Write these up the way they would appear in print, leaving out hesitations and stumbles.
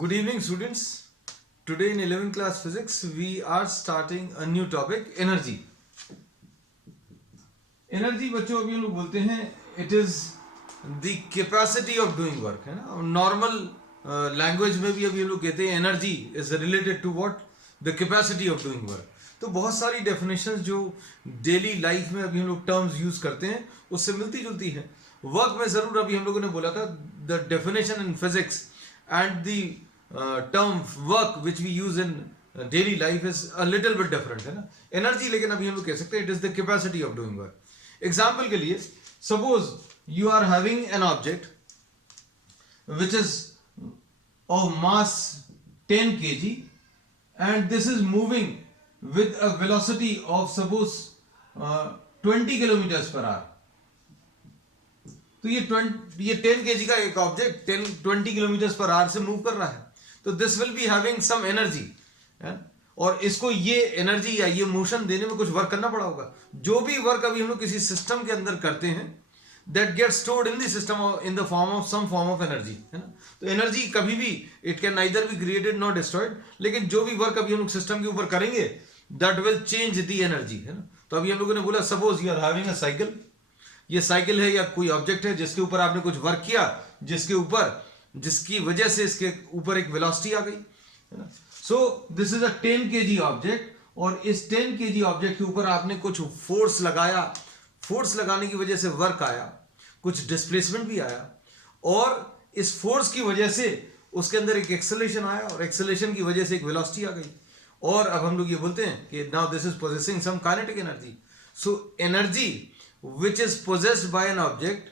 Good evening, students. Today in 11th class physics, we are starting a new topic, energy. Energy बच्चों अभी हम लोग बोलते हैं it is the capacity of doing work, है ना. नॉर्मल लैंग्वेज में भी अभी हम लोग कहते हैं energy is related to what, the capacity of doing work. तो बहुत सारी डेफिनेशंस जो डेली लाइफ में अभी हम लोग टर्म्स यूज करते हैं उससे मिलती जुलती हैं. वर्क में जरूर अभी हम लोगों ने बोला था the definition in physics and the term work which we use in daily life is a little bit different, है ना. एनर्जी लेकिन अभी हम लोग कह सकते हैं it is the capacity of doing work. Example के लिए suppose you are having an object which is of mass 10 kg and this is moving with a velocity of suppose 20 kilometers per hour. तो ये 10 kg का एक object 20 kilometre per hour से move कर रहा है, तो this will be having some energy, और इसको ये एनर्जी या ये मोशन देने में कुछ वर्क करना पड़ा होगा. जो भी वर्क अभी हम लोग किसी सिस्टम के अंदर करते हैं that get stored in the system in the form of some form of energy, है ना. तो एनर्जी कभी भी it can neither be created not destroyed, लेकिन जो भी वर्क अभी हम लोग सिस्टम के ऊपर करेंगे that will change the energy, है ना. तो अभी हम लोगों ने बोला suppose you are having a cycle. ये साइकिल है या कोई ऑब्जेक्ट है जिसके ऊपर आपने कुछ वर्क किया, जिसकी वजह से इसके ऊपर एक वेलोसिटी आ गई, है ना. सो this is a 10 kg object, और इस 10 kg ऑब्जेक्ट के ऊपर आपने कुछ फोर्स लगाया. फोर्स लगाने की वजह से वर्क आया, कुछ डिस्प्लेसमेंट भी आया, और इस फोर्स की वजह से उसके अंदर एक एक्सेलरेशन आया, और एक्सेलरेशन की वजह से एक वेलोसिटी आ गई. और अब हम लोग ये बोलते हैं कि now this is possessing some kinetic energy. So energy which is possessed by an object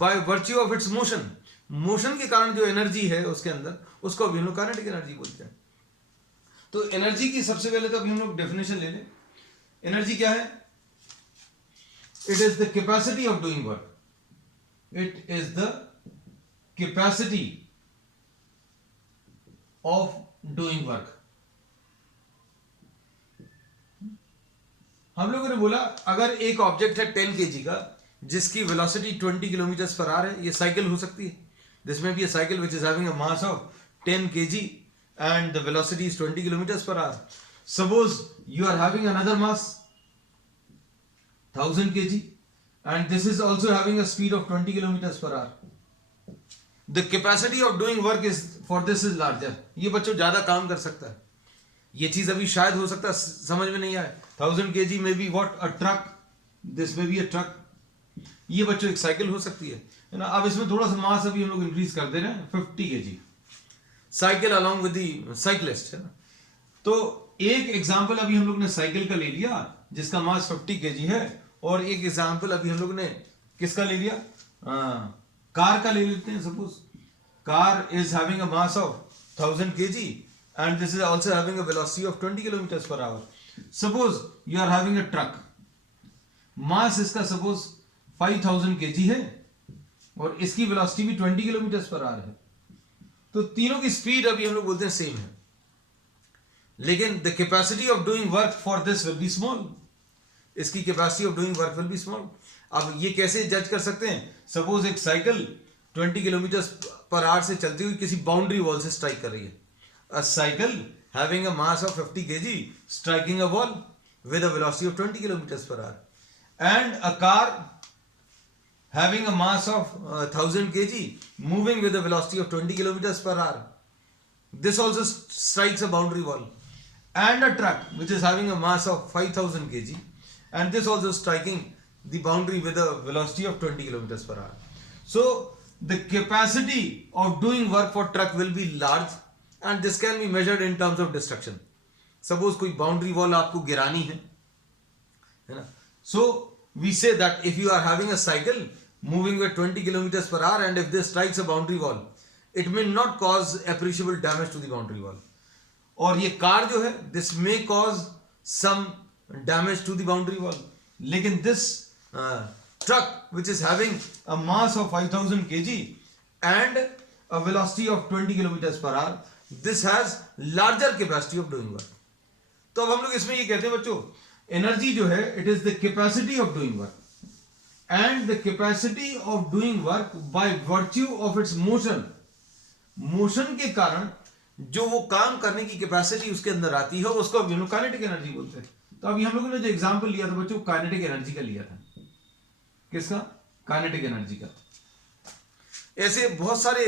by virtue of its motion. Motion के कारण जो एनर्जी है उसके अंदर, उसको अभी हम लोग काइनेटिक एनर्जी बोलते हैं. तो एनर्जी की सबसे पहले तो अभी हम लोग डेफिनेशन ले लें. एनर्जी क्या है? It is the capacity of doing work. It is the capacity of doing work. हम लोगों ने बोला अगर एक ऑब्जेक्ट है 10 kg का जिसकी वेलोसिटी 20 किलोमीटर पर आवर है, ये साइकिल हो सकती है. दिस में be a cycle which is having a mass of 10 kg and the velocity is 20 kilometre per hour. Suppose you are having another mass 1000 kg and this is also having a speed of 20 kilometre per hour. The capacity of doing work is for this is larger. ये बच्चों ज्यादा काम कर सकता है. ये चीज अभी शायद हो सकता है समझ में नहीं आए. 1000 kg में be what, a truck. This में बी अ ट्रक. ये बच्चों एक साइकिल हो सकती है ना. अब इसमें थोड़ा सा मास अभी हम लोग इंक्रीज कर दे रहे हैं 50 kg. Cycle along with the cyclist, है ना. तो एक एग्जांपल अभी हम लोग ने साइकिल का ले लिया जिसका मास 50 kg है, और एक एग्जांपल अभी हम लोग ने किसका ले लिया, कार का ले लेते हैं. Suppose car is having a mass of 1000 kg and this is also having a velocity of 20 kilometers per hour. Suppose you are having a truck. मास इसका suppose 5000 kg है और इसकी वेलोसिटी भी 20 किलोमीटर पर आवर है. तो तीनों की speed अभी हम लोग बोलते हैं सेम है, लेकिन the capacity of doing work for this will be small. इसकी capacity of doing work will be small. अब ये कैसे जज कर सकते हैं? सपोज एक साइकिल 20 किलोमीटर पर आवर से चलती हुई किसी बाउंड्री वॉल से स्ट्राइक कर रही है. A cycle having a mass of 50 kg striking a wall with a velocity of 20 kilometers per hour, and a car having a mass of 1000 kg moving with a velocity of 20 kilometers per hour. This also strikes a boundary wall, and a truck which is having a mass of 5000 kg and this also striking the boundary with a velocity of 20 kilometers per hour. So the capacity of doing work for truck will be large and this can be measured in terms of destruction. Suppose कोई boundary wall आपको गिरानी है ना. So we say that if you are having a cycle moving with 20 kilometers per hour and if this strikes a boundary wall, it may not cause appreciable damage to the boundary wall. और ये car जो है this may cause some damage to the boundary wall. लेकिन this truck which is having a mass of 5000 kg and a velocity of 20 kilometers per hour, this has larger capacity of doing work. तो अब हम लोग इसमें ये कहते हैं बच्चों, एनर्जी जो है it is the capacity of doing work, and the capacity of doing work by virtue of its motion. Motion के कारण जो वो काम करने की कैपेसिटी उसके अंदर आती है उसको अभी हम लोग काइनेटिक एनर्जी बोलते हैं। तो अभी हम लोगों ने जो एग्जांपल लिया था बच्चों, काइनेटिक एनर्जी का लिया था। किसका? काइनेटिक एनर्जी का। ऐसे बहुत सारे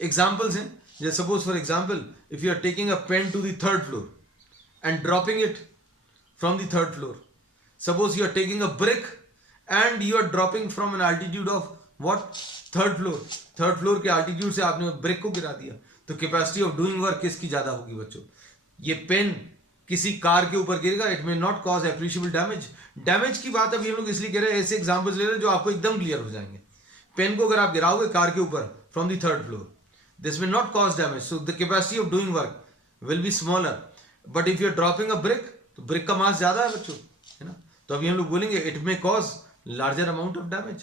एग्जांपल्स हैं। जैसे suppose for example, if you are taking a pen to the third floor and dropping it from the third floor, suppose you are taking a brick and you are dropping from an altitude of what? Third floor. Third floor के altitude से आपने brick को गिरा दिया, तो capacity of doing work किसकी ज्यादा होगी बच्चों? ये पेन किसी कार के ऊपर गिरेगा, it may not cause appreciable damage. Damage की बात अभी हम लोग इसलिए कह रहे हैं, ऐसे एग्जांपल्स ले रहे हैं जो आपको एकदम क्लियर हो जाएंगे। पेन को अगर आप गिराओगे कार के ऊपर from the third floor, this will not cause damage, so the capacity of doing work will be smaller. But if you are dropping a brick, तो ब्रिक का मास ज्यादा है बच्चों, है ना? तो अभी हम लोग बोलेंगे it may cause larger amount of damage.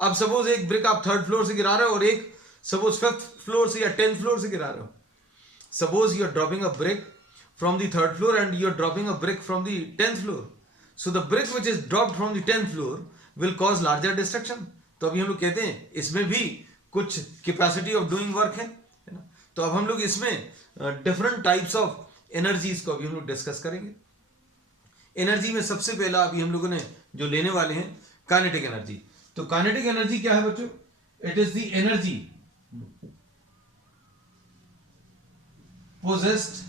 अब सपोज एक ब्रिक आप थर्ड फ्लोर से गिरा रहे हो और एक सपोज फिफ्थ फ्लोर से या 10th फ्लोर से गिरा रहे हो। Suppose you are dropping a brick from the third floor and you are dropping a brick from the 10th floor, so the brick which is dropped from the 10th floor will cause larger destruction। तो अभी हम लोग कहते हैं इसमें भी कुछ capacity of doing work है ना? तो अब हम लोग इसमें डिफरेंट टाइप्स ऑफ एनर्जीज को अभी हम लोग डिस्कस करेंगे। एनर्जी में सबसे पहला अभी हम लोगों ने जो लेने वाले हैं काइनेटिक एनर्जी। तो काइनेटिक एनर्जी क्या है बच्चों? It is the energy possessed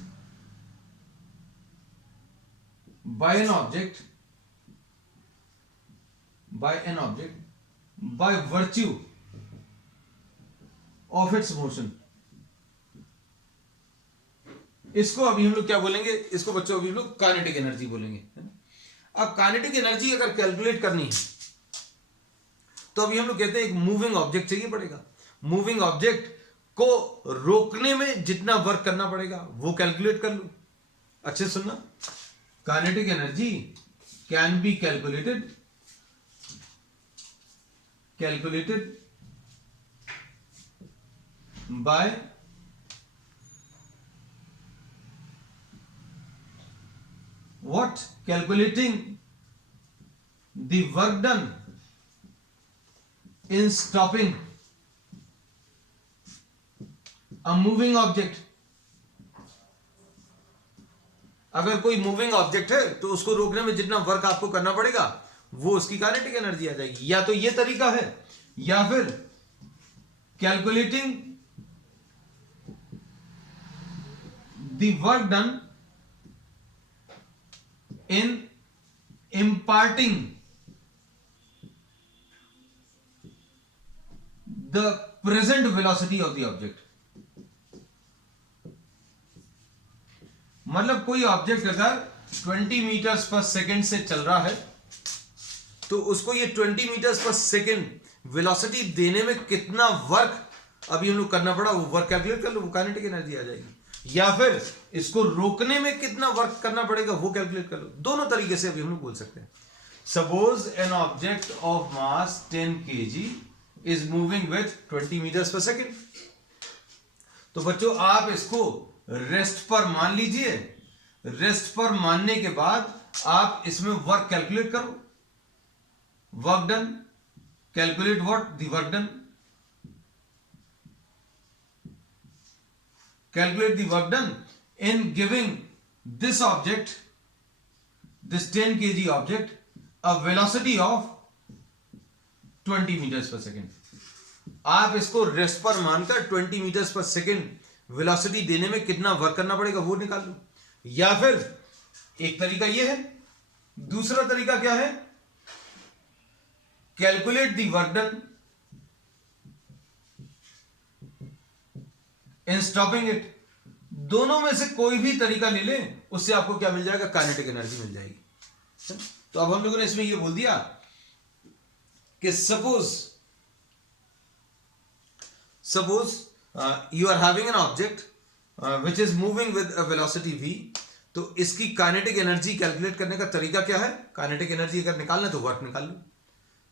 by an object by virtue of its motion। इसको अभी हम लोग क्या बोलेंगे? इसको बच्चों अभी हम लोग काइनेटिक एनर्जी बोलेंगे, है ना? अब काइनेटिक एनर्जी अगर कैलकुलेट करनी है तो अभी हम लोग कहते हैं एक मूविंग ऑब्जेक्ट चाहिए पड़ेगा। मूविंग ऑब्जेक्ट को रोकने में जितना वर्क करना पड़ेगा वो कैलकुलेट कर लो। अच्छे सुनना, kinetic energy can be calculated by what? Calculating the work done in stopping a moving object। अगर कोई मूविंग ऑब्जेक्ट है तो उसको रोकने में जितना वर्क आपको करना पड़ेगा वो उसकी काइनेटिक एनर्जी आ जाएगी। या तो ये तरीका है, या फिर calculating the work done in imparting the present velocity of the object। मतलब कोई ऑब्जेक्ट अगर 20 मीटर्स पर सेकेंड से चल रहा है तो उसको ये 20 मीटर्स पर सेकेंड वेलोसिटी देने में कितना वर्क अभी हम लोग करना पड़ा वो वर्क कैलकुलेट कर लो, वो काइनेटिक एनर्जी आ जाएगी। या फिर इसको रोकने में कितना वर्क करना पड़ेगा वो कैलकुलेट कर लो। दोनों तरीके से अभी हम लोग बोल सकते हैं। Suppose an object of mass 10 kg is moving with 20 metres per second. तो बच्चों आप इसको रेस्ट पर मान लीजिए। रेस्ट पर मानने के बाद आप इसमें वर्क कैलकुलेट करो। Work done, calculate what? The work done. Calculate the work done in giving this object, this 10 kg object, a velocity of 20 meters per second। आप इसको रेस्ट पर मानकर 20 meters per second वेलोसिटी देने में कितना work करना पड़ेगा वो निकाल लो। या फिर एक तरीका ये है, दूसरा तरीका क्या है? Calculate the work done in stopping it. दोनों में से कोई भी तरीका ले लें, उससे आपको क्या मिल जाएगा? काइनेटिक एनर्जी मिल जाएगी। तो अब हम लोगों ने इसमें ये बोल दिया कि suppose you are having an object which is moving with a velocity v, तो इसकी काइनेटिक एनर्जी कैलकुलेट करने का तरीका क्या है? काइनेटिक एनर्जी अगर निकालना है तो वर्क निकाल लो।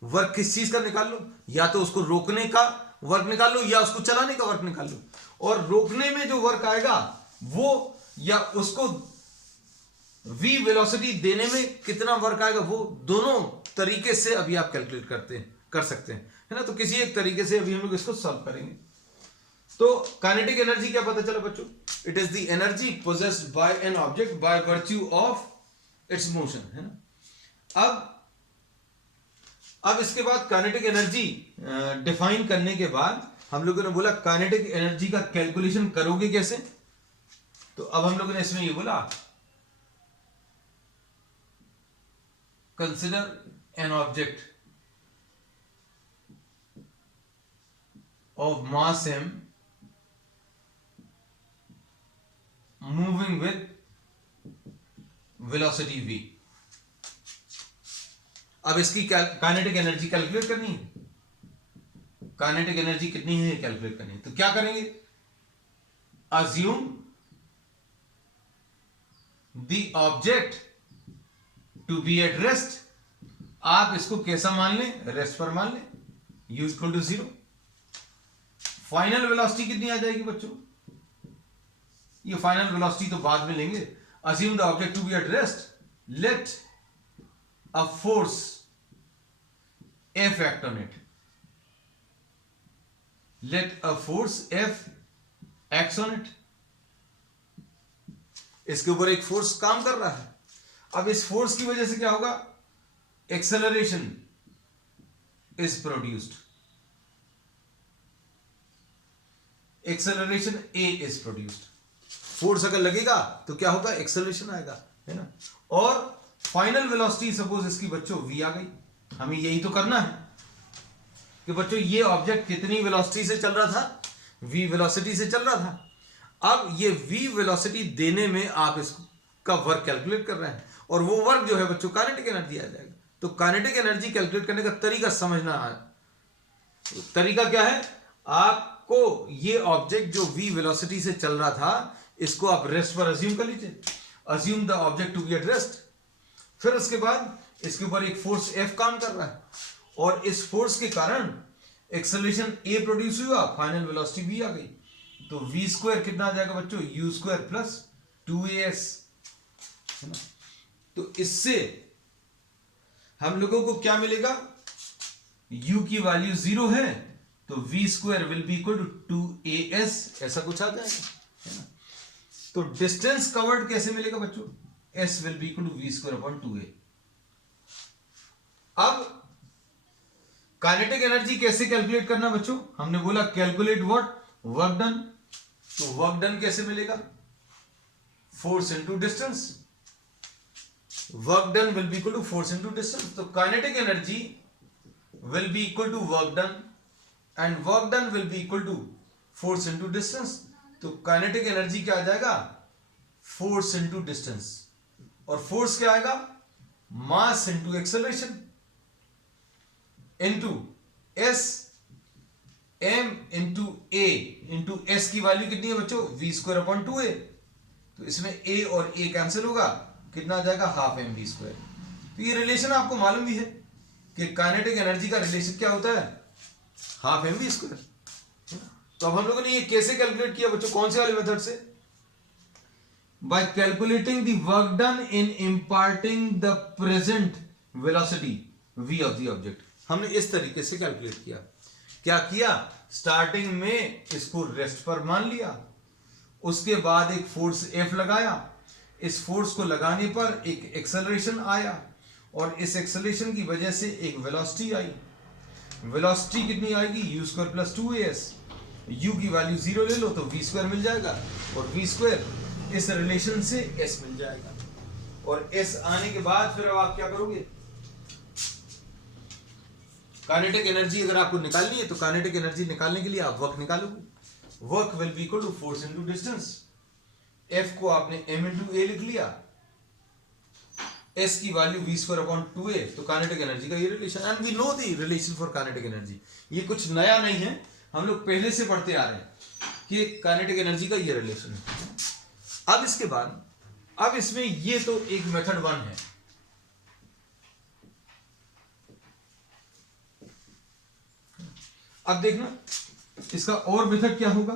वर्क किस चीज का निकाल लो? या तो उसको रोकने का वर्क निकाल लो या उसको चलाने का वर्क निकाल लो। और रोकने में जो वर्क आएगा वो, या उसको v वेलोसिटी देने में कितना वर्क आएगा वो, दोनों तरीके से अभी आप कैलकुलेट कर सकते हैं, है ना? तो किसी एक तरीके से अभी हम लोग इसको सॉल्व करेंगे। तो काइनेटिक एनर्जी क्या पता चला बच्चों? It is the energy possessed by an object by virtue of its motion, है ना। अब इसके बाद काइनेटिक एनर्जी डिफाइन करने के बाद हम लोगों ने बोला काइनेटिक एनर्जी का कैलकुलेशन करोगे कैसे? तो अब हम लोगों ने इसमें ये बोला consider N object of mass m moving with velocity v। अब इसकी काइनेटिक एनर्जी कैलकुलेट करनी है। काइनेटिक एनर्जी कितनी है कैलकुलेट करनी है, तो क्या करेंगे? Assume the object to be at rest. आप इसको कैसा मान लें? रेस्ट पर मान लें, u equal to 0। Final velocity कितनी आ जाएगी बच्चों? ये फाइनल वेलोसिटी तो बाद में लेंगे। Assume the object to be at rest, let a force F act on it. Let a force F acts on it. इसके ऊपर एक फोर्स काम कर रहा है। अब इस फोर्स की वजह से क्या होगा? Acceleration is produced. Acceleration A is produced. Force अगर लगेगा तो क्या होगा? एक्सेलरेशन आएगा, है ना। और फाइनल वेलोसिटी सपोज इसकी बच्चों v आ गई। हमें यही तो करना है कि बच्चों ये ऑब्जेक्ट कितनी वेलोसिटी से चल रहा था? v वेलोसिटी से चल रहा था। अब ये v वेलोसिटी देने में आप इसका वर्क कैलकुलेट कर रहे हैं, और वो वर्क जो है बच्चों काइनेटिक एनर्जी आ जाएगा। तो काइनेटिक एनर्जी कैलकुलेट करने का तरीका समझना है। तो तरीका क्या है? आपको ये ऑब्जेक्ट जो v वेलोसिटी से चल रहा था, इसको आप रेस्ट पर अज्यूम कर लीजिए। Assume the object to be at rest. फिर उसके बाद इसके ऊपर एक फोर्स F काम कर रहा है, और इस फोर्स के कारण एक्सेलरेशन A प्रोड्यूस हुआ, फाइनल वेलोसिटी V आ गई। तो v स्क्वायर कितना आ जाएगा बच्चों? u स्क्वायर प्लस 2as, है ना। तो इससे हम लोगों को क्या मिलेगा? u की वैल्यू 0 है, तो v square will be equal to 2as, ऐसा कुछ आ जाएगा, है ना। तो डिस्टेंस कवर्ड कैसे मिलेगा बच्चों? s will be equal to v square upon 2a। अब काइनेटिक एनर्जी कैसे कैलकुलेट करना बच्चों? हमने बोला कैलकुलेट व्हाट? Work done. तो वर्क डन कैसे मिलेगा? Force into distance. Work done will be equal to force into distance. तो kinetic energy will be equal to work done, and work done will be equal to force into distance. तो kinetic energy क्या आ जाएगा? Force into distance. और force क्या आएगा? Mass into acceleration into S M into A into S की value कितनी है बच्चों? v square upon 2a। तो इसमें a और a कैंसिल होगा, कितना आ जाएगा? Half M V square. तो ये रिलेशन आपको मालूम भी है कि काइनेटिक एनर्जी का रिलेशन क्या होता है? Half M V square. तो अब हम लोगों ने ये कैसे कैलकुलेट किया बच्चों? कौन से वाले मेथड से? Bye calculating the work done in imparting the present velocity v of the object. हमने इस तरीके से कैलकुलेट किया। क्या किया? स्टार्टिंग में इसको रेस्ट पर मान लिया, उसके बाद एक फोर्स F लगाया, इस फोर्स को लगाने पर एक एक्सेलरेशन आया, और इस एक्सेलरेशन की वजह से एक वेलोसिटी आई। वेलोसिटी कितनी आएगी? u square plus 2as। u की वैल्यू 0 ले लो तो v स्क्वायर मिल जाएगा, और v स्क्वायर इस रिलेशन से s मिल जाएगा। और s आने के बाद फिर अब आप क्या करोगे? काइनेटिक एनर्जी अगर आपको निकालनी है तो काइनेटिक एनर्जी निकालने के लिए आप वर्क निकालोगे। Work will be equal to force into distance. F को आपने m इंटू ए लिख लिया, S की value v square upon 2a। तो काइनेटिक एनर्जी का ये relation, and we know the relation for kinetic energy. ये कुछ नया नहीं है, हम लोग पहले से पढ़ते आ रहे हैं कि काइनेटिक एनर्जी का ये रिलेशन है। अब इसके बाद, अब इसमें ये तो एक मेथड 1 है। अब देखना इसका और मेथड क्या होगा।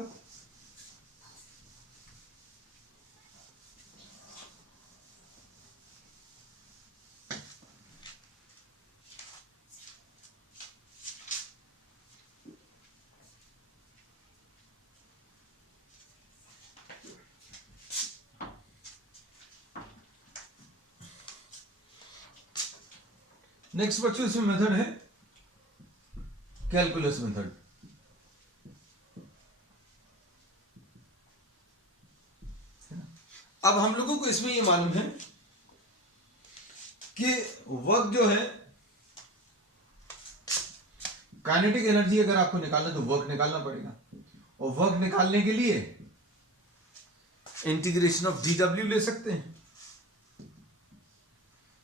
नेक्स्ट बच्चों इसमें मेथड है कैलकुलस मेथड। अब हम लोगों को इसमें ये मालूम है कि वर्क जो है, काइनेटिक एनर्जी अगर आपको निकालना तो वर्क निकालना पड़ेगा, और वर्क निकालने के लिए इंटीग्रेशन ऑफ डी डब्ल्यू ले सकते हैं।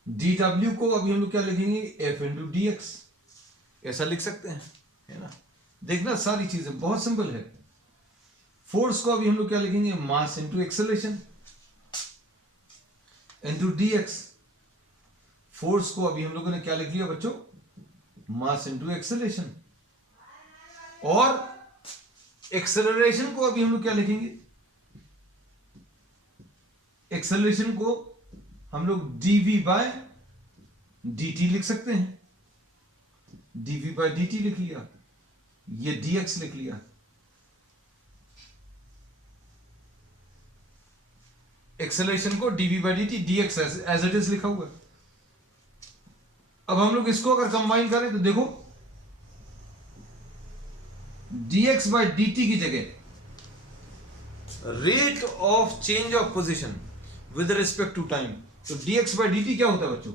डी डब्ल्यू को अभी हम लोग क्या लिखेंगे, एफ इंटू डी एक्स, ऐसा लिख सकते हैं, है ना। देखना सारी चीजें बहुत सिंपल है। फोर्स को अभी हम लोग क्या लिखेंगे, mass into acceleration into D x. Force को अभी हम लोगों ने क्या लिख लिया बच्चों, मास इंटू एक्सेलरेशन, और एक्सेलरेशन को अभी हम लोग क्या लिखेंगे, एक्सेलरेशन को हम लोग dv बाय dt लिख सकते हैं। dv बाय dt लिख लिया, ये dx लिख लिया। एक्सेलरेशन को dv by dt, dx as it is लिखा हुआ है। अब हम लोग इसको अगर कंबाइन करें तो देखो, dx बाय dt की जगह rate of change of position with respect to time, तो dx बाय dt क्या होता है बच्चों,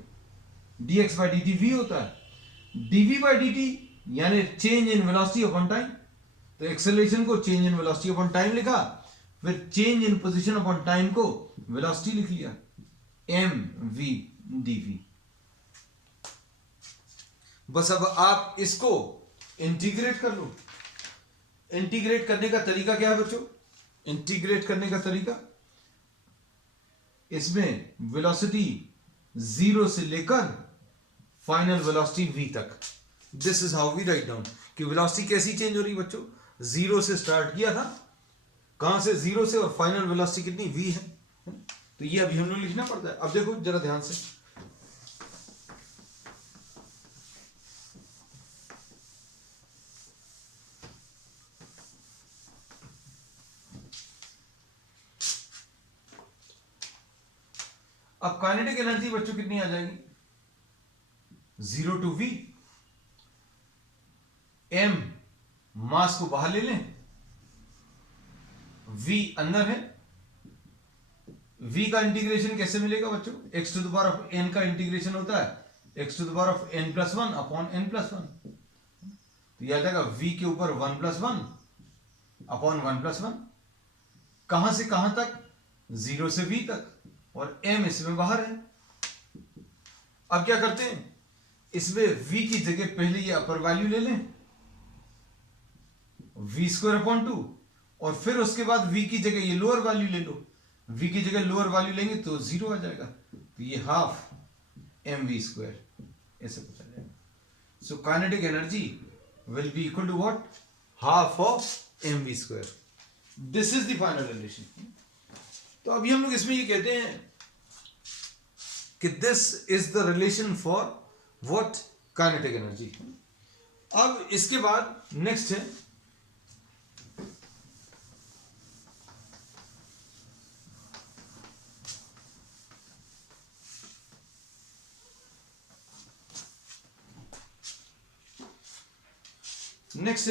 dx बाय dt v होता है। dv बाय dt यानी change in velocity upon time, तो एक्सेलरेशन को change in velocity upon time लिखा, फिर change in position upon time को वेलोसिटी लिख लिया, mv dv। बस अब आप इसको इंटीग्रेट कर लो। इंटीग्रेट करने का तरीका क्या है बच्चों, इंटीग्रेट करने का तरीका, इसमें वेलोसिटी 0 से लेकर फाइनल वेलोसिटी v तक, this is how we write down कि वेलोसिटी कैसी चेंज हो रही बच्चों, 0 से स्टार्ट किया था, कहां से, 0 से, और फाइनल वेलोसिटी कितनी v है, तो ये अभी हम लोग लिखना पड़ता है। अब देखो जरा ध्यान से, अब काइनेटिक एनर्जी बच्चों कितनी आ जाएगी, 0 टू v, m मास को बाहर ले लें, v अंदर है, v का इंटीग्रेशन कैसे मिलेगा बच्चों, x to the power of n का इंटीग्रेशन होता है x to the power of n plus 1 upon n plus 1, तो यह आ जाएगा v के ऊपर 1 प्लस 1 अपॉन 1 प्लस 1, कहां से कहां तक, 0 से v तक, और m इसमें बाहर है। अब क्या करते हैं, इसमें v की जगह पहले ये अपर वैल्यू ले लें, v स्क्वायर अपॉन 2, और फिर उसके बाद v की जगह ये लोअर वैल्यू ले लो, v की जगह लोअर वैल्यू लेंगे तो 0 आ जाएगा, तो ये हाफ mv स्क्वायर, ऐसे पता जाएगा। So kinetic energy will be equal to what, half of mv square, this is the final relation. तो अभी हम लोग इसमें ये कहते हैं कि this is the relation for what, kinetic energy. अब इसके बाद नेक्स्ट है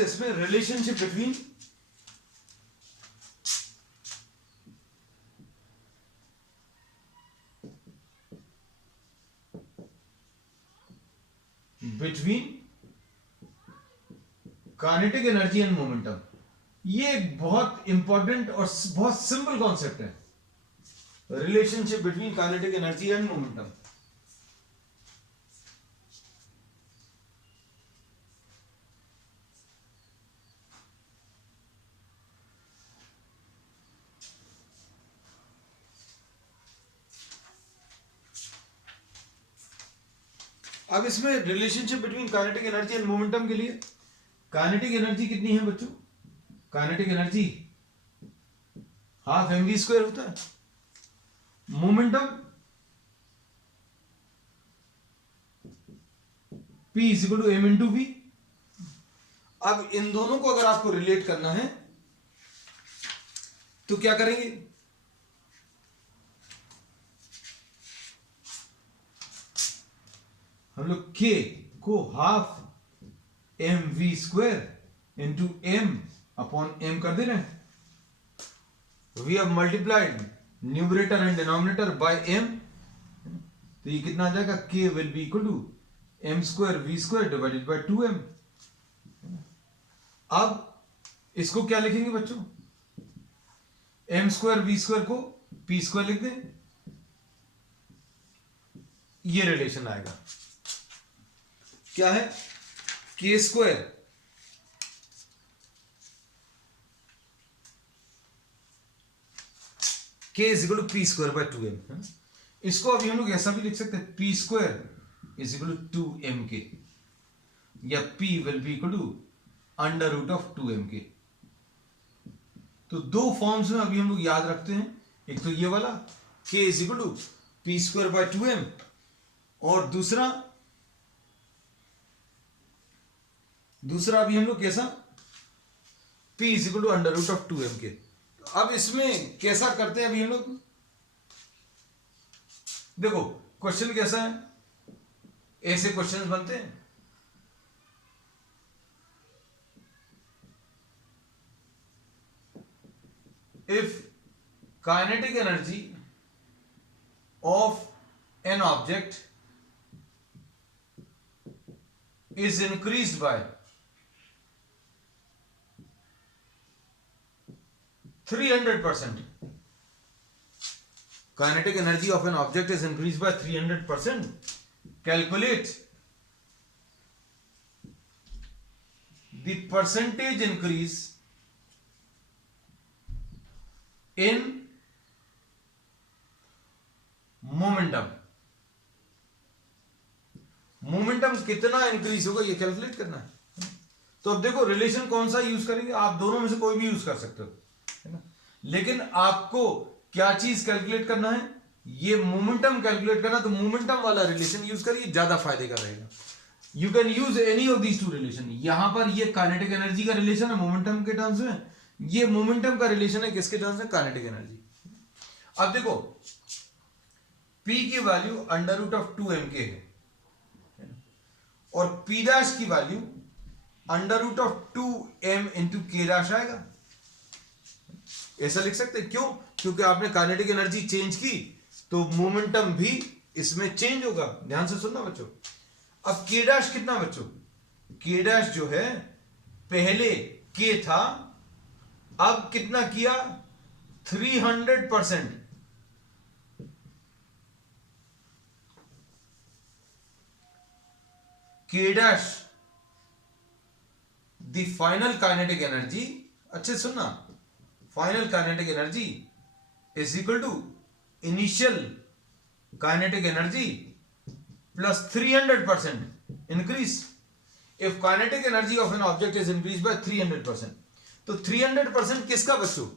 इसमें relationship between kinetic energy and momentum. ये एक बहुत इंपॉर्टेंट और बहुत सिंपल कॉन्सेप्ट है, relationship between kinetic energy and momentum. अब इसमें relationship between kinetic energy and momentum के लिए, काइनेटिक एनर्जी कितनी है बच्चों, kinetic energy half mv square होता है, momentum p is equal to m into v। अब इन दोनों को अगर आपको रिलेट करना है तो क्या करेंगे, हम लोग k को half M V square into M upon M कर दे रहे हैं. We have multiplied numerator and denominator by M. तो ये कितना आ जाएगा, k will be equal to M square V square divided by 2m. अब इसको क्या लिखेंगे बच्चों, एम स्क्वायर वी स्क्वायर को पी स्क्वायर लिख दें. ये रिलेशन आएगा, क्या है, K square K is equal to P square by 2m. इसको अभी हम लोग ऐसा भी लिख सकते हैं, P square is equal to 2mk, या p will be equal to under root of 2mk. तो दो फॉर्म्स में अभी हम लोग याद रखते हैं, एक तो ये वाला k is equal to P square by 2m, और दूसरा अभी हम लोग कैसा, p is equal to under root of 2mk. अब इसमें कैसा करते हैं अभी हम लोग, देखो क्वेश्चन कैसा है, ऐसे क्वेश्चंस बनते हैं. If kinetic energy of an object is increased by 300%, kinetic energy of an object is increased by 300%, calculate the percentage increase in momentum. Momentum कितना इंक्रीज होगा ये कैलकुलेट करना है. तो अब देखो रिलेशन कौन सा यूज करेंगे, आप दोनों में से कोई भी यूज कर सकते हो, है ना, लेकिन आपको क्या चीज कैलकुलेट करना है, ये मोमेंटम कैलकुलेट करना. तो मोमेंटम वाला रिलेशन यूज करिए, ज्यादा फायदे का रहेगा. You can use any of these two relation. यहां पर ये काइनेटिक एनर्जी का रिलेशन है मोमेंटम के टर्म्स में, ये मोमेंटम का रिलेशन है किसके टर्म्स में, काइनेटिक एनर्जी. अब देखो P की value under root of 2mk है, और P डैश की value under root of 2m into k dash आएगा. ऐसा लिख सकते हैं, क्यों, क्योंकि आपने काइनेटिक एनर्जी चेंज की तो मोमेंटम भी इसमें चेंज होगा. ध्यान से सुनना बच्चों. अब k डैश कितना बच्चों, k डैश जो है पहले k था, अब कितना किया, 300%. K dash the final kinetic energy, अच्छे सुनना, final kinetic energy is equal to initial kinetic energy plus 300% increase. If kinetic energy of an object is increase by 300%, तो 300% किसका बच्चों,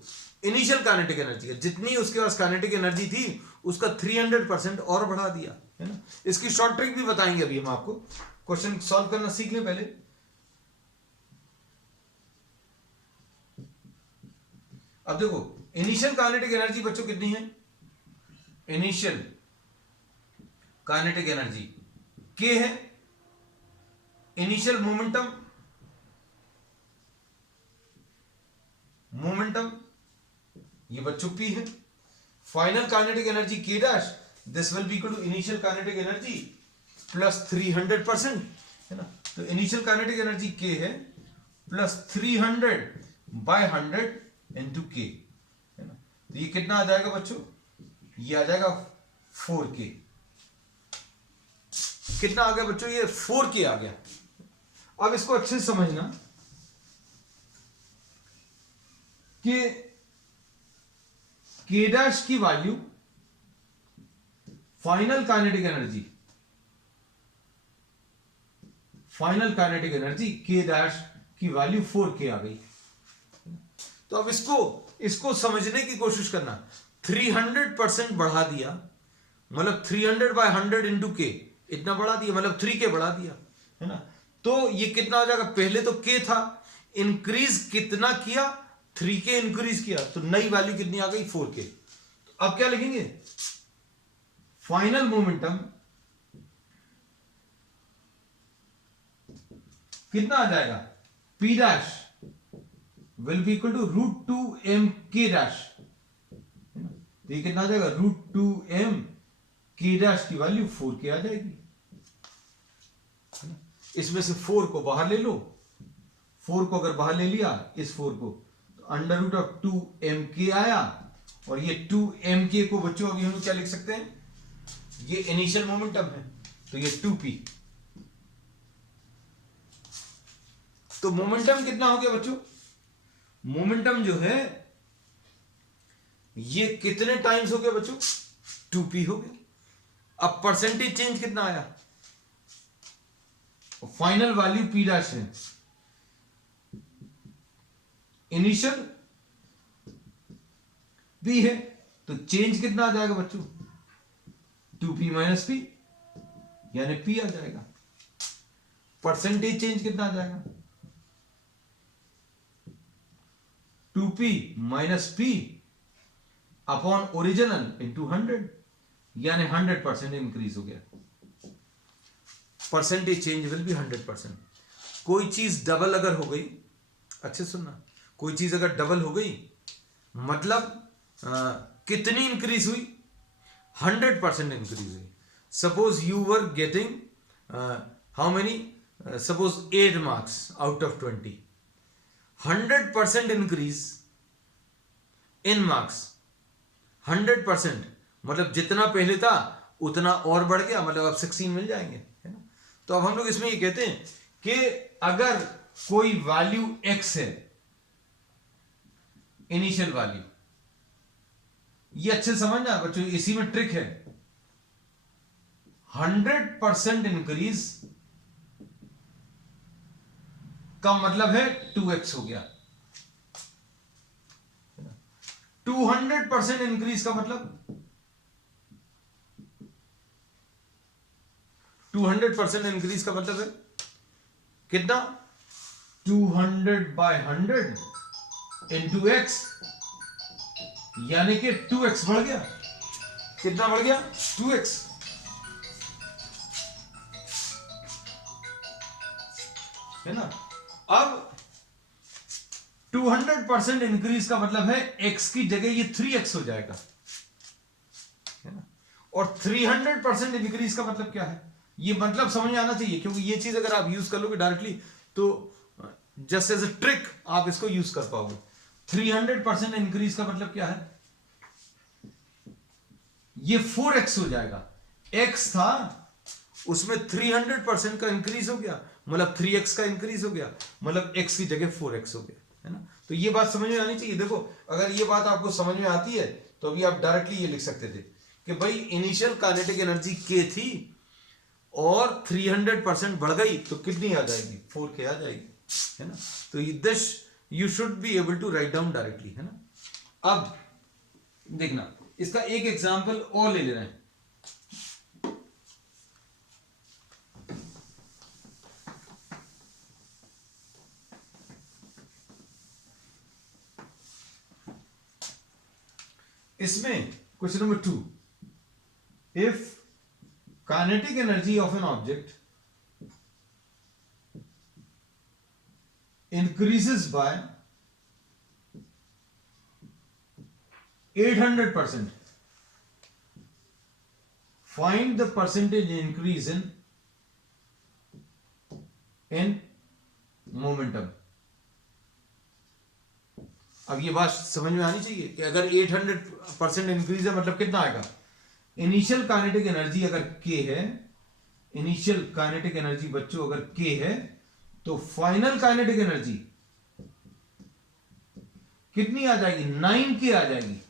इनिशियल काइनेटिक एनर्जी का. जितनी उसके पास काइनेटिक एनर्जी थी उसका 300% और बढ़ा दिया, है ना. इसकी शॉर्ट ट्रिक भी बताएंगे अभी हम आपको. क्वेश्चन सॉल्व करना सीख लें पहले. अब देखो इनिशियल काइनेटिक एनर्जी बच्चों कितनी है, इनिशियल काइनेटिक एनर्जी k है, इनिशियल मोमेंटम ये बच्चों p है, final kinetic energy k dash, this will be equal to initial kinetic energy plus 300%, है ना. तो इनिशियल काइनेटिक एनर्जी k है प्लस 300 बाय 100 इंटू k, है ना. तो ये कितना आ जाएगा बच्चों, ये आ जाएगा 4k. कितना आ गया बच्चों, ये 4k आ गया. अब इसको अच्छे से समझना कि k डैश की value final kinetic energy k dash की वैल्यू 4k आ गई. तो अब इसको समझने की कोशिश करना. 300% बढ़ा दिया, मतलब 300 बाय 100 इंटू k, इतना बढ़ा दिया, मतलब 3k बढ़ा दिया, है ना. तो ये कितना हो जाएगा, पहले तो k था, इंक्रीज कितना किया, 3k इंक्रीज किया, तो नई वैल्यू कितनी आ गई, 4k. तो अब क्या लिखेंगे, फाइनल मोमेंटम कितना आ जाएगा, P dash will be equal to root two M K dash, ये कितना आ जाएगा, root two M K dash की वैल्यू 4k आ जाएगी। इसमें से 4 को बाहर ले लो, 4 को अगर बाहर ले लिया इस 4 को, तो अंडर रूट ऑफ 2mk आया, और ये 2mk को बच्चों अभी हम क्या लिख सकते हैं, ये इनिशियल मोमेंटम है, तो ये 2p। तो मोमेंटम कितना हो गया बच्चों, मोमेंटम जो है ये कितने टाइम्स हो गया बच्चों, 2p हो गया। अब परसेंटेज चेंज कितना आया, फाइनल वैल्यू p डैश है, इनिशियल p है, तो चेंज कितना आ जाएगा बच्चों, 2p माइनस p, यानी p आ जाएगा। परसेंटेज चेंज कितना आ जाएगा, 2p minus p upon original into 100, यानी 100% इंक्रीज हो गया। Percentage change will be 100%। कोई चीज डबल अगर हो गई, अच्छे सुनना, कोई चीज अगर डबल हो गई मतलब कितनी इंक्रीज हुई, 100% इंक्रीज हुई। Suppose you were getting how many, suppose 8 marks out of 20, 100% increase in marks, 100% मतलब जितना पहले था उतना और बढ़ गया, मतलब अब 16 मिल जाएंगे, है ना। तो अब हम लोग इसमें ये कहते हैं कि अगर कोई वैल्यू x है, इनिशियल वैल्यू, ये अच्छे समझना बच्चों, इसी में ट्रिक है, 100% इंक्रीज का मतलब है 2x हो गया, 200% इंक्रीज का मतलब 200% इंक्रीज का मतलब है कितना, 200/100 इंटू x, यानी कि 2x बढ़ गया। कितना बढ़ गया, 2x। है ना। अब 200% इंक्रीज का मतलब है x की जगह ये 3x हो जाएगा, है ना। और 300% इंक्रीज का मतलब क्या है, ये मतलब समझ में आना चाहिए, क्योंकि ये चीज अगर आप यूज कर लोगे डायरेक्टली तो जस्ट एज अ ट्रिक आप इसको यूज कर पाओगे। 300% इंक्रीज का मतलब क्या है, ये 4x हो जाएगा, x था उसमें 300% का इंक्रीज हो गया, मतलब 3x का इंक्रीज हो गया, मतलब x की जगह 4x हो गया, है ना। तो ये बात समझ में आनी चाहिए। देखो अगर ये बात आपको समझ में आती है तो अभी आप डायरेक्टली ये लिख सकते थे कि भाई इनिशियल काइनेटिक एनर्जी k थी और 300% बढ़ गई तो कितनी आ जाएगी, 4k आ जाएगी, है ना। तो this you should be able to write down directly, है ना। अब देखना इसका एक एग्जांपल और ले रहे हैं। इसमें question number 2, if kinetic energy of an object increases by 800%, find the percentage increase in momentum। अब ये बात समझ में आनी चाहिए कि अगर 800% इंक्रीज है मतलब कितना आएगा, इनिशियल काइनेटिक एनर्जी अगर k है, इनिशियल काइनेटिक एनर्जी बच्चों अगर k है तो फाइनल काइनेटिक एनर्जी कितनी आ जाएगी, 9k आ जाएगी।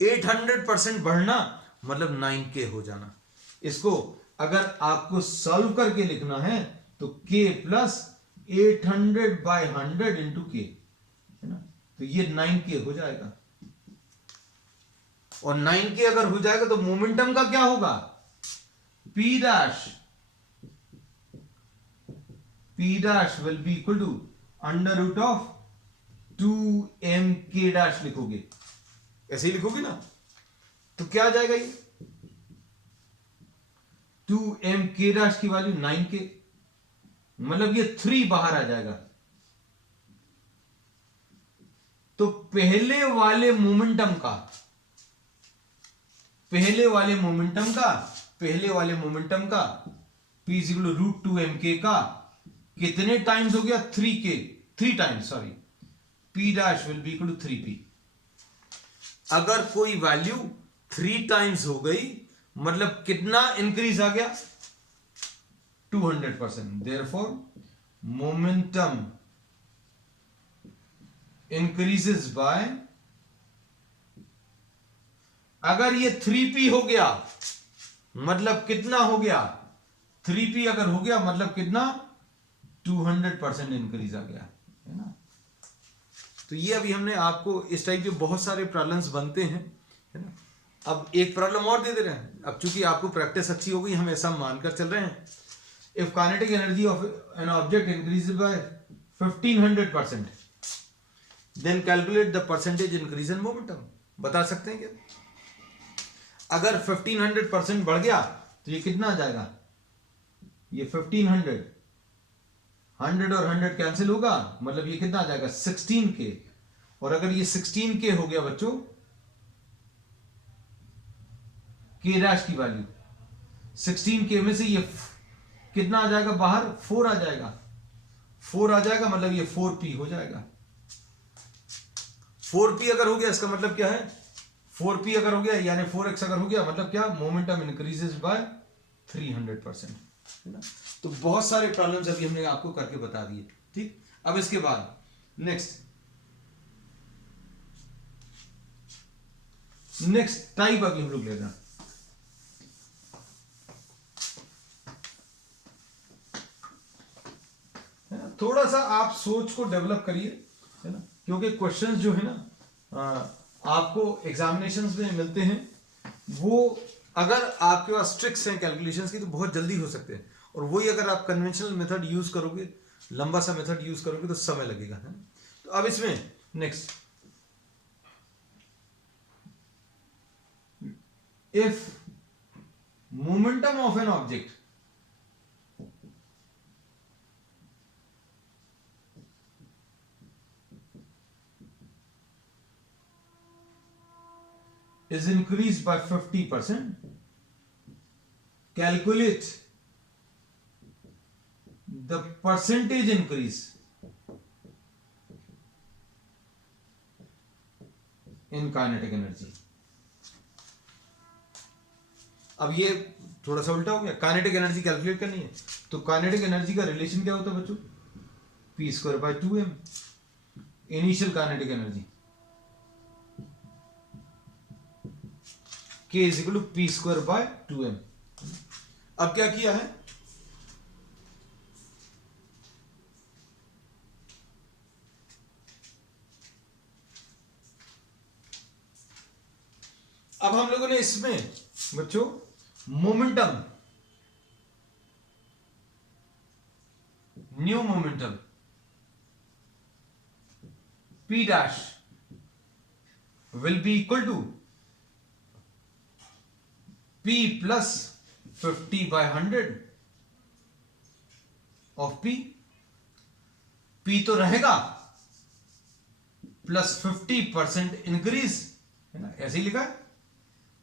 800% बढ़ना मतलब 9k हो जाना। इसको अगर आपको सॉल्व करके लिखना है तो k प्लस 800/100 इंटू k, है ना, तो ये 9k हो जाएगा। और 9k अगर हो जाएगा तो मोमेंटम का क्या होगा, P dash will be equal to under root of 2mk dash लिखोगे, ऐसे ही लिखोगे ना, तो क्या आ जाएगा ये 2mk डैश की वैल्यू 9k, मतलब ये 3 बाहर आ जाएगा। तो पहले वाले मोमेंटम का P is equal to √2mk का कितने टाइम्स हो गया? 3 times, sorry, P dash will be equal to 3p। अगर कोई वैल्यू 3 टाइम्स हो गई मतलब कितना इंक्रीज आ गया? 200%। देयरफॉर मोमेंटम इंक्रीजेस बाय, अगर ये 3p हो गया मतलब कितना हो गया? 3p अगर हो गया मतलब कितना? 200% इंक्रीज आ गया, है ना। तो ये अभी हमने आपको इस टाइप के बहुत सारे प्रॉब्लम्स बनते हैं, है ना। अब एक प्रॉब्लम और दे रहे हैं। अब चूंकि आपको प्रैक्टिस अच्छी हो गई, हम ऐसा मानकर चल रहे हैं, if kinetic energy of an object increase by 1500%, then calculate the percentage increase in momentum. बता सकते हैं क्या? अगर 1500% बढ़ गया तो ये कितना आ जाएगा? ये 1500, 100 और 100 कैंसिल होगा, मतलब ये कितना आ जाएगा? 16k। और अगर ये 16k हो गया बच्चों, k डैश की वैल्यू 16k में से ये कितना आ जाएगा बाहर? 4 आ जाएगा। 4 आ जाएगा मतलब ये 4p हो जाएगा। 4p अगर हो गया इसका मतलब क्या है? 4p अगर हो गया यानी 4x अगर हो गया मतलब क्या? मोमेंटम इंक्रीजेस बाय 300%, है ना। तो बहुत सारे प्रॉब्लम्स अभी हमने आपको करके बता दिए, ठीक। अब इसके बाद नेक्स्ट टाइप अभी हम लोग लेना। है ना, थोड़ा सा आप सोच को डेवलप करिए, है ना, क्योंकि क्वेश्चंस जो है ना आपको एग्जामिनेशंस में मिलते हैं, वो अगर आपके पास ट्रिक्स हैं कैलकुलेशंस की तो बहुत जल्दी हो सकते हैं, और वही अगर आप कन्वेंशनल मेथड यूज करोगे, लंबा सा मेथड यूज करोगे तो समय लगेगा, है ना। तो अब इसमें next, if momentum of an object is increased by 50%, calculate the percentage increase in kinetic energy। अब ये थोड़ा सा उल्टा हो गया, काइनेटिक एनर्जी कैलकुलेट करनी है तो काइनेटिक एनर्जी का रिलेशन क्या होता है बच्चों? p²/2m, initial kinetic energy k = p²/2m। अब क्या किया है? अब हम लोगों ने इसमें बच्चों momentum, new momentum p dash will be equal to p plus 50/100 of p। p तो रहेगा प्लस 50% इंक्रीज, है ना, ऐसे ही लिखा है।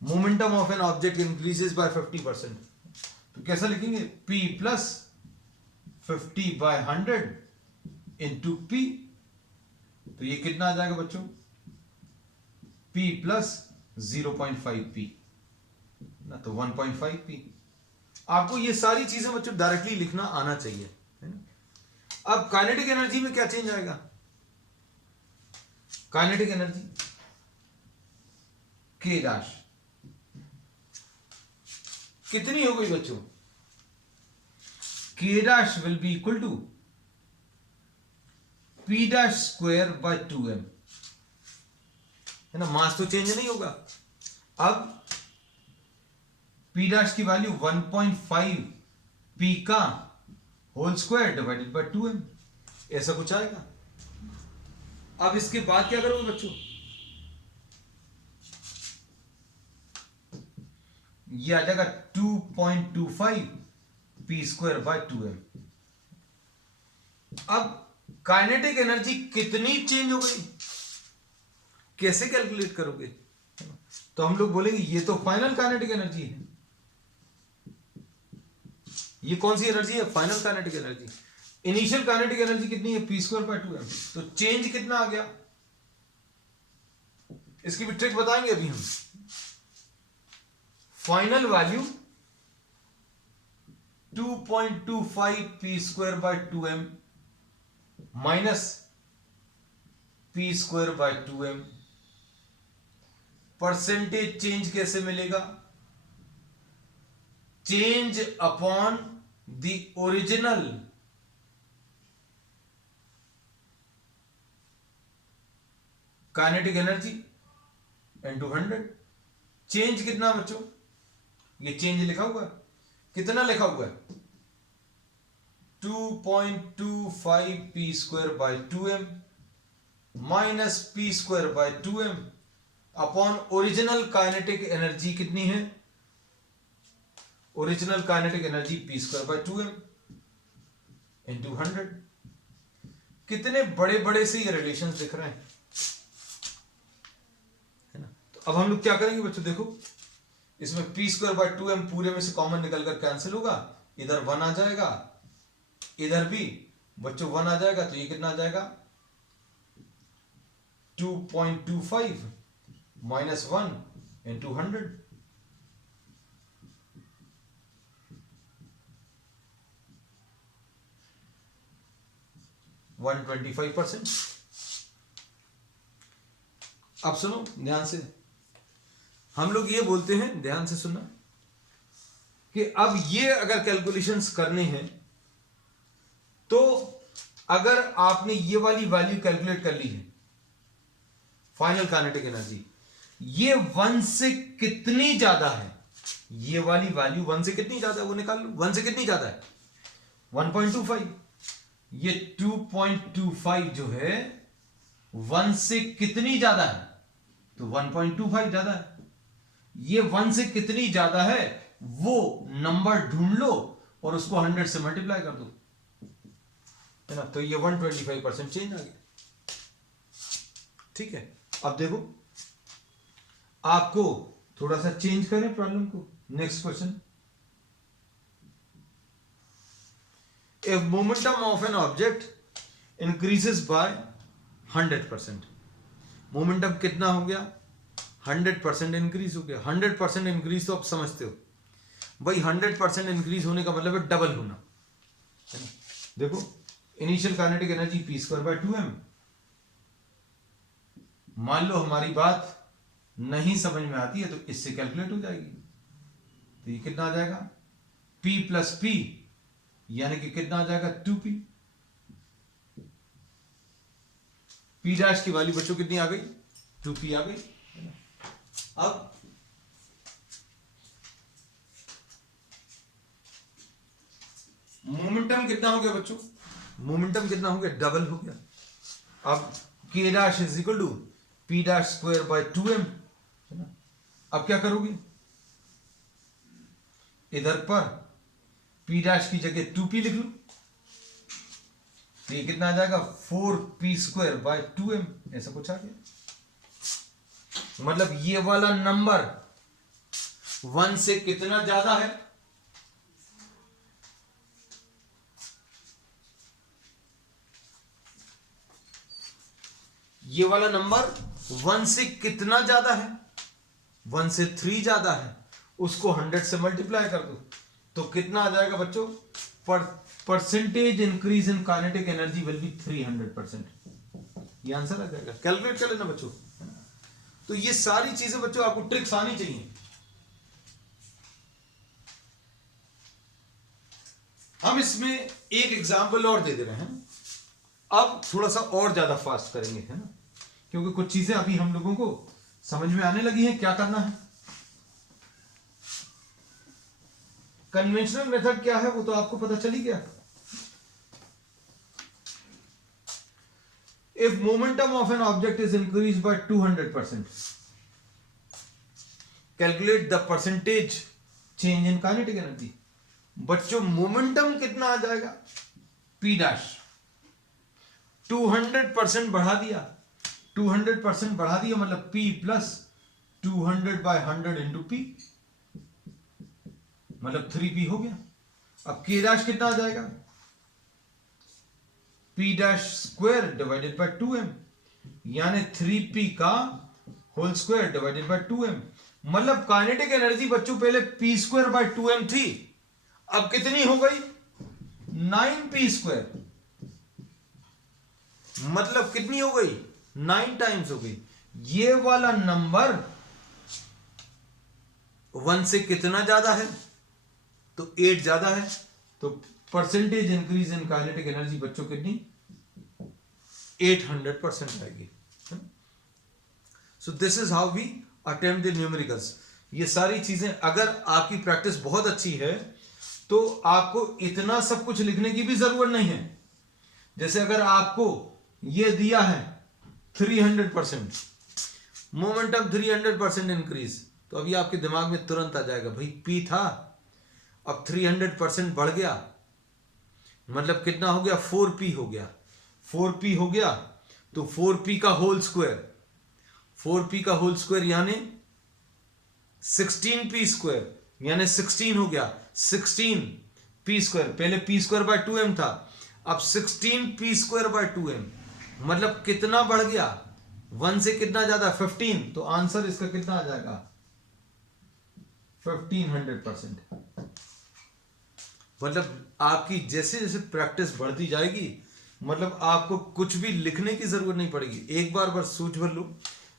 Momentum of an object increases by 50%, तो कैसा लिखेंगे? p plus 50/100 into p। तो ये कितना आ जाएगा बच्चों? p प्लस 0.5p ना, तो 1.5p। आपको ये सारी चीजें बच्चों डायरेक्टली लिखना आना चाहिए, है ना। अब काइनेटिक एनर्जी में क्या चेंज आएगा? काइनेटिक एनर्जी k डैश कितनी हो गई बच्चों? k dash will be equal to p डैश² 2m, है ना। मास तो चेंज नहीं होगा। अब p डैश की वैल्यू 1.5 p का whole square divided by 2m, ऐसा कुछ आएगा। अब इसके बाद क्या करोगे बच्चों? ये आ जाएगा 2.25 p² 2m। अब काइनेटिक एनर्जी कितनी चेंज हो गई, कैसे कैलकुलेट करोगे? तो हम लोग बोलेंगे ये तो फाइनल काइनेटिक एनर्जी है। ये कौन सी एनर्जी है? Final kinetic energy. Initial kinetic energy कितनी है? p²/2m। तो चेंज कितना आ गया, इसकी भी ट्रिक बताएंगे अभी हम। Final value 2.25 p²/2m minus p²/2m। Percentage change कैसे मिलेगा? Change upon the original kinetic energy into 100। Change कितना बच्चों? ये चेंज लिखा हुआ है, कितना लिखा हुआ है? 2.25 p²/2m minus p²/2m upon original kinetic energy कितनी है? Original kinetic energy p²/2m into 100। कितने बड़े बड़े से ये रिलेशंस दिख रहे हैं, है ना? तो अब हम लोग क्या करेंगे बच्चों, देखो इसमें p²/2m पूरे में से कॉमन निकलकर कैंसिल होगा, इधर 1 आ जाएगा, इधर भी बच्चों 1 आ जाएगा, तो ये कितना आ जाएगा? 2.25 माइनस 1 इंटू 100। 125%। अब सुनो ध्यान से, हम लोग ये बोलते हैं, ध्यान से सुनना, कि अब ये अगर कैलकुलेशंस करने हैं तो अगर आपने ये वाली वैल्यू कैलकुलेट कर ली है फाइनल काइनेटिक एनर्जी, ये 1 से कितनी ज्यादा है, ये वाली वैल्यू 1 से कितनी ज्यादा है वो निकाल लो। 1 से कितनी ज्यादा है? 1.25। ये 2.25 जो है 1 से कितनी ज्यादा है? तो 1.25 ज्यादा है। ये 1 से कितनी ज्यादा है वो नंबर ढूंढ लो और उसको 100 से मल्टीप्लाई कर दो, है ना? तो ये 125% चेंज आ गया। ठीक है, अब देखो आपको थोड़ा सा चेंज करें प्रॉब्लम को। Next question, if momentum of an object increases by 100%, momentum कितना हो गया? 100% इंक्रीज हो गया। 100% इंक्रीज तो आप समझते हो भाई, 100% इंक्रीज होने का मतलब है डबल होना, है ना? देखो इनिशियल काइनेटिक एनर्जी p²/2m, मान लो हमारी बात नहीं समझ में आती है तो इससे कैलकुलेट हो जाएगी। तो ये कितना आ जाएगा? p प्लस p यानी कि कितना आ जाएगा? 2p। p डैश की वैल्यू बच्चों कितनी आ गई? 2p आ गई। अब मोमेंटम कितना हो गया बच्चों? मोमेंटम कितना हो गया? डबल हो गया। अब k dash is equal to p डैश²/2m, है ना? अब क्या करोगे? इधर पर p डैश की जगह 2p लिख लो, तो ये कितना आ जाएगा? 4p²/2m, ऐसा कुछ आ गया। मतलब ये वाला नंबर 1 से कितना ज्यादा है? ये वाला नंबर 1 से कितना ज्यादा है? 1 से 3 ज्यादा है। उसको 100 से मल्टीप्लाई कर दो तो कितना आ जाएगा बच्चों? Percentage increase in kinetic energy will B 300%। ये आंसर आ जाएगा। कैलकुलेट कर लेना बच्चों। तो ये सारी चीजें बच्चों आपको ट्रिक्स आनी चाहिए। हम इसमें एक एग्जांपल और दे दे रहे हैं। अब थोड़ा सा और ज्यादा फास्ट करेंगे, है ना, क्योंकि कुछ चीजें अभी हम लोगों को समझ में आने लगी हैं क्या करना है। कन्वेंशनल मेथड क्या है वो तो आपको पता चल ही गया। If momentum of an object is increased by 200%, calculate the percentage change in kinetic energy। बच्चों मोमेंटम कितना आ जाएगा? p डैश 200% बढ़ा दिया, 200% बढ़ा दिया, मतलब P प्लस 200/100 इंटू P, मतलब 3P हो गया। अब K डैश कितना आ जाएगा, P dash square divided by 2m, यानी 3P का whole square divided by 2m। मतलब काइनेटिक एनर्जी बच्चों पहले P स्क्वायर बाय 2m थी, अब कितनी हो गई, 9P स्क्वायर, मतलब कितनी हो गई, 9 टाइम्स हो गई। ये वाला नंबर 1 से कितना ज्यादा है, तो 8 ज्यादा है, तो percentage increase in kinetic energy बच्चों कितनी, 800% आएगी। So this is how we attempt the numericals. ये सारी चीजें अगर आपकी प्रैक्टिस बहुत अच्छी है तो आपको इतना सब कुछ लिखने की भी जरूरत नहीं है। जैसे अगर आपको ये दिया है 300%, मोमेंटम 300% इंक्रीज, तो अभी आपके दिमाग में तुरंत आ जाएगा भाई P था, अब 300% बढ़ गया, मतलब कितना हो गया, 4P हो गया, 4P हो गया, तो 4P का होल स्क्वायर, 4P का होल स्क्वायर यानी 16P स्क्वायर, यानी 16 हो गया, 16P स्क्वायर, पहले P स्क्वायर बाय 2m था, अब 16P स्क्वायर बाय 2m, मतलब कितना बढ़ गया, 1 से कितना ज्यादा, 15, तो आंसर इसका कितना आ जाएगा, 1500%। मतलब आपकी जैसे जैसे प्रैक्टिस बढ़ती जाएगी, मतलब आपको कुछ भी लिखने की जरूरत नहीं पड़ेगी, एक बार बस सोच भर लो,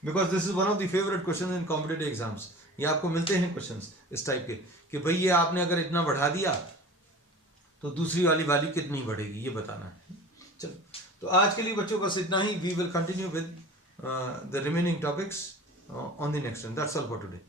because this is one of the favourite question in competitive exams. ये आपको मिलते हैं क्वेश्चंस इस टाइप के कि भाई ये आपने अगर इतना बढ़ा दिया तो दूसरी वाली वैल्यू कितनी बढ़ेगी, ये बताना है। चलो, तो आज के लिए बच्चों बस इतना ही। We will continue with the remaining topics on the next one. That's all for today.